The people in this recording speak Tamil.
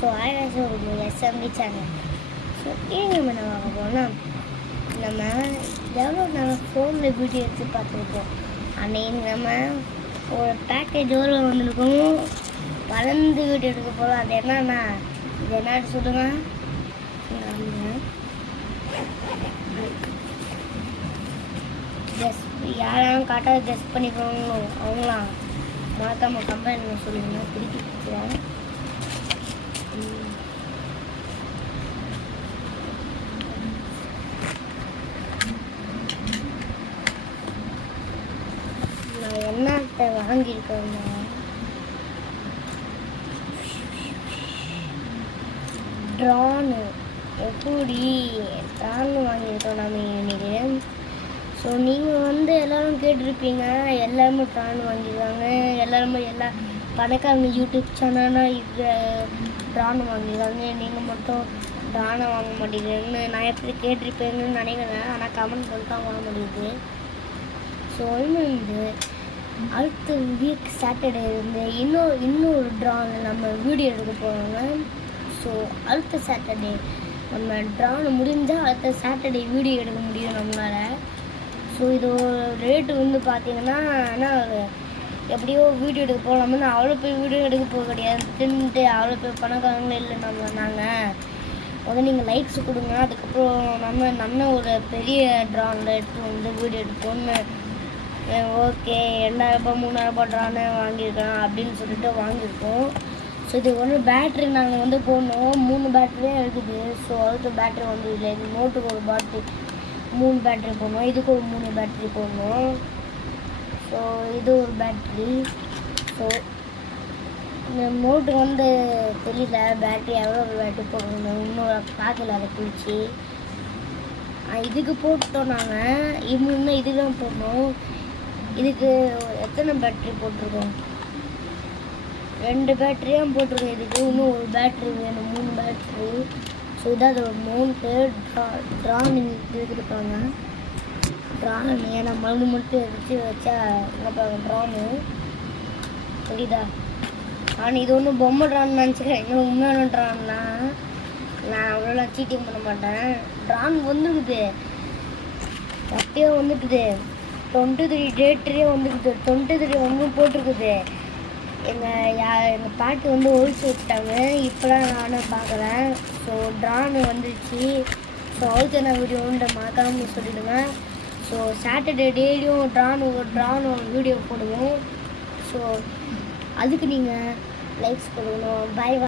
ஸோ ஒரு எஸ்எம்டி சேனல். ஸோ ஏன் நம்ம வாங்க போனால் நம்ம எவ்வளோ நம்ம ஃபோனில் வீடியோ எடுத்து பார்த்துருப்போம். அன்னைக்கு நம்ம ஒரு பேக்கேஜ் எவ்வளோ வந்திருக்கோம் வளர்ந்து வீடியோ எடுக்க போகலாம். அது என்னன்னா இது என்ன சொல்லுங்கள். கெஸ் யாரும் கரெக்டாக கெஸ் பண்ணிக்கோங்களோ அவங்களாம் மறக்காம கம்பெனி சொல்லுங்க. திருப்பி கொடுக்குறேன். நான் என்னத்தை வாங்கியிருக்கேன்னா ட்ரானு எப்படி ட்ரானு வாங்கியிருக்கோம் நம்ம இன்னைக்கு. ஸோ நீங்கள் எல்லோரும் கேட்டிருப்பீங்க எல்லாருமே ட்ரான் வாங்கிடுவாங்க, எல்லாருமே எல்லா பணக்காரங்க யூடியூப் சேனலாக இருக்கிற ட்ரான் வாங்கிடுவாங்க, நீங்கள் மட்டும் ட்ரானை வாங்க மாட்டேங்கிறேன்னு நான் எப்படி கேட்டிருப்பேன்னு நினைக்கிறேன். ஆனால் கமெண்ட் பண்ணிட்டு தான் வாங்க முடியுது. ஸோ அடுத்த வீக் சாட்டர்டே இன்னொரு ட்ரான் நம்ம வீடியோ எடுக்க போகிறோங்க. ஸோ அடுத்த சாட்டர்டே நம்ம ட்ரான் முடிஞ்சால் அடுத்த சாட்டர்டே வீடியோ எடுக்க முடியும் நம்மளால். ஸோ இது ரேட்டு பார்த்தீங்கன்னா எப்படியோ வீடியோ எடுக்க போகலாம. நான் அவ்வளோ போய் வீடியோ எடுக்க போக கிடையாது, தின்னுட்டு அவ்வளோ போய் பணக்காரங்களும் இல்லை நாங்கள் நீங்கள் லைக்ஸ் கொடுங்க. அதுக்கப்புறம் நம்ம ஒரு பெரிய ட்ரானில் எடுத்து வீடியோ எடுப்போம்னு. ஓகே 2000 3000 ட்ரானே வாங்கியிருக்கலாம் அப்படின்னு சொல்லிட்டு வாங்கியிருக்கோம். ஸோ இது பேட்ரி நாங்கள் போடணும். 3 பேட்டரியாக இருக்குது. ஸோ அதுக்கு பேட்ரி இல்லை. இது நோட்டுக்கு ஒரு பேட்டரி 3 பேட்டரி போடணும், இதுக்கு ஒரு 3 பேட்டரி போடணும். ஸோ இது ஒரு பேட்ரி. ஸோ இந்த நோட்டுக்கு தெரியல பேட்டரி எவ்வளோ பேட்டரி போடணும் இன்னும் பார்க்கல. அதை பிடிச்சி இதுக்கு போட்டோம் நாங்கள். இன்னும் இதுக்கு தான் போடணும். இதுக்கு எத்தனை பேட்டரி போட்டிருக்கோம்? 2 பேட்டரியாக போட்டிருக்கோம். இதுக்கு இன்னும் ஒரு பேட்டரி வேணும், 3 பேட்டரி. ஸோ இதான் அதோட மவுண்ட்டு. ட்ரான் எடுத்துருப்பாங்க. ட்ரான் ஏன்னா மட்டும் எடுத்து வச்சா என்ன பாருங்க ட்ரானு புரியுதா. ஆனால் இது ஒன்றும் பொம்மை ட்ரான் நினச்சிக்கிறேன். இன்னும் உண்மையான ட்ரான்னா நான் அவ்வளோலாம் சீட்டிங் பண்ண மாட்டேன். ட்ரான் வந்துருக்குது, அப்பயே 23 டேட்லேயே 23 போட்டிருக்குது. எங்கள் பாட்டி ஒழிச்சு விட்டாங்க. இப்போலாம் நானும் பார்க்குறேன். ஸோ ட்ரானு வந்துருச்சு. ஸோ அவருக்கு என்ன வீடியோன்ற மறக்காமல் சொல்லிவிடுங்க. ஸோ சாட்டர்டே டெய்லியும் ட்ரானு வீடியோ போடுவோம். ஸோ அதுக்கு நீங்கள் லைக்ஸ் கொடுக்கணும். பாய்.